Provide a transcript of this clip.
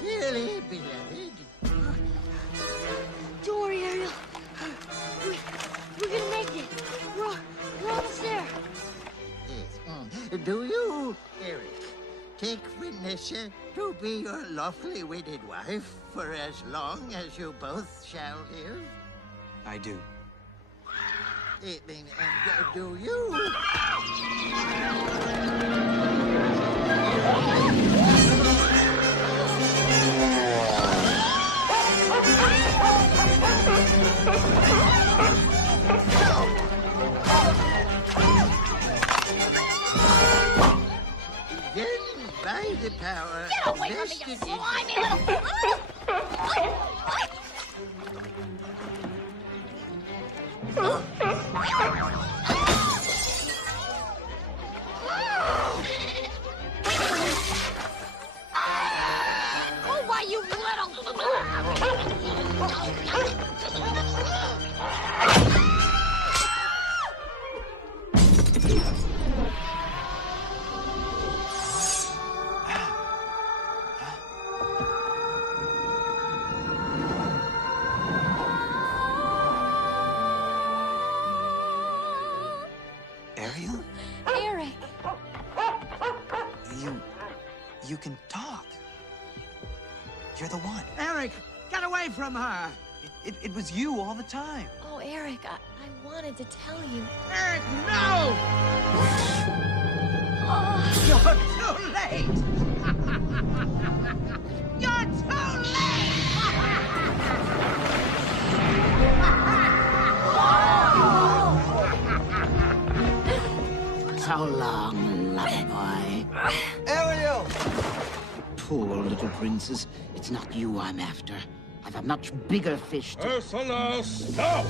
Dearly beloved. Don't worry, Ariel. We're gonna make it. We're almost there. Yes. Do you, Eric, take Vanessa to be your lawfully wedded wife for as long as you both shall live? I do. And do you? Then, by the power Get away from me, you slimy little... Oh, why, you Ariel? Eric. You can talk. You're the one. Eric, get away from her! It was you all the time. Oh, Eric, I wanted to tell you. Eric, no! You're too late! You're too late! So long, lover boy. Ariel! Poor little princess. It's not you I'm after. I've a much bigger fish to... Ursula, stop!